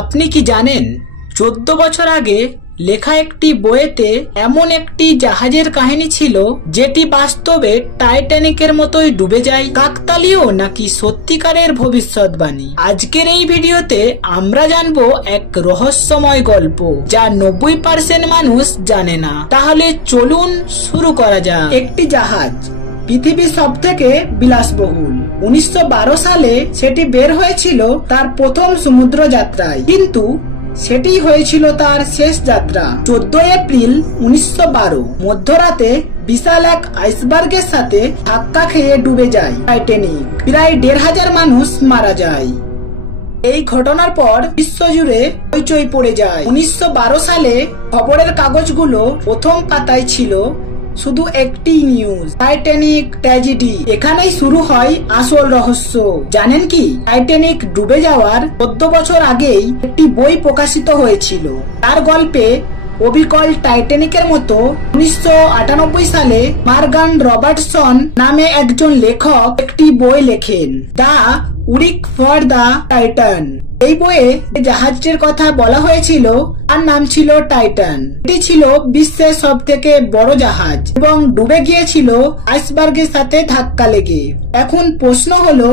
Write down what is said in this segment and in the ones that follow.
আপনি কি জানেন 14 বছর আগে লেখা একটি বইয়েতে এমন একটি জাহাজের কাহিনী ছিল যেটি বাস্তবে টাইটানিকের মতোই ডুবে যায়? কাকতালীয় নাকি সত্যিকারের ভবিষ্যৎবাণী? আজকের এই ভিডিওতে আমরা জানবো এক রহস্যময় গল্প যা 90% মানুষ জানে না। তাহলে চলুন শুরু করা যাক। একটি জাহাজ, পৃথিবীর সব থেকে বিলাসবহুল। 1912 সালে সেটি বের হয়েছিল তার প্রথম সমুদ্র যাত্রায়, কিন্তু সেটি হয়েছিল তার শেষ যাত্রা। 14 এপ্রিল 1912 মধ্যরাতে বিশাল এক আইসবার্গের সাথে ধাক্কা খেয়ে ডুবে যায় টাইটানিক। প্রায় 1500 মানুষ মারা যায়। এই ঘটনার পর বিশ্বজুড়ে হইচই পড়ে যায়। 1912 সালে খবরের কাগজগুলো প্রথম পাতায় ছিল শুধু একটি নিউজ, টাইটানিক ট্র্যাজেডি। এখানেই শুরু হয় আসল রহস্য। জানেন কি, টাইটানিক ডুবে যাওয়ার 14 বছর আগেই একটি বই প্রকাশিত হয়েছিল। তার গল্পে অবিকল টাইটানিকের মতো 1998 সালে মর্গান রবার্টসন নামে একজন লেখক একটি বই লেখেন, the week for the Titan. এই বইয়ে জাহাজটির কথা বলা হয়েছিল, তার নাম ছিল টাইটান। এটি ছিল বিশ্বের সব থেকে বড় জাহাজ এবং ডুবে গিয়েছিল আইসবার্গের সাথে ধাক্কা লেগে। এখন প্রশ্ন হলো,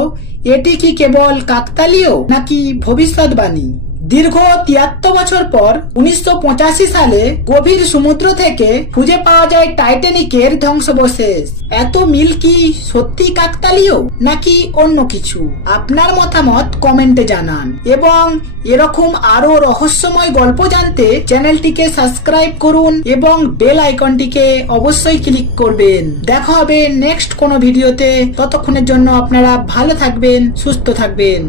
এটি কি কেবল কাকতালীয় নাকি ভবিষ্যৎবাণী? দীর্ঘ 73 বছর পর 1985 সালে গভীর সমুদ্র থেকে খুঁজে পাওয়া যায় টাইটানিকের ধ্বংসাবশেষ। এত মিল কি সত্যি কাকতালীয় নাকি অন্য কিছু? আপনার মতামত কমেন্টে জানান এবং এরকম আরো রহস্যময় গল্প জানতে চ্যানেলটিকে সাবস্ক্রাইব করুন এবং বেল আইকনটিকে অবশ্যই ক্লিক করবেন। দেখা হবে নেক্সট কোনো ভিডিওতে। ততক্ষণের জন্য আপনারা ভালো থাকবেন, সুস্থ থাকবেন।